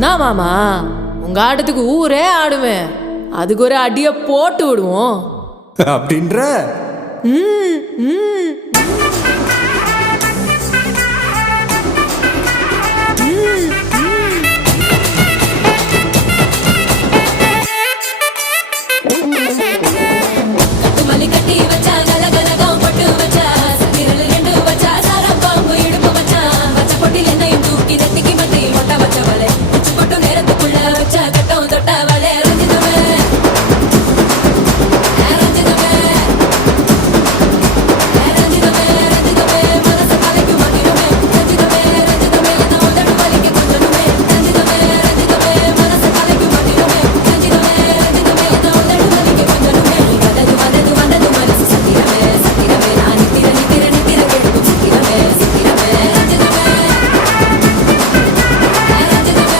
நான் மாமா உங்க ஆட்டத்துக்கு ஊரே ஆடுவேன். அதுக்கு ஒரு அடிய போட்டு விடுவோம் அப்படின்ற ம் ம்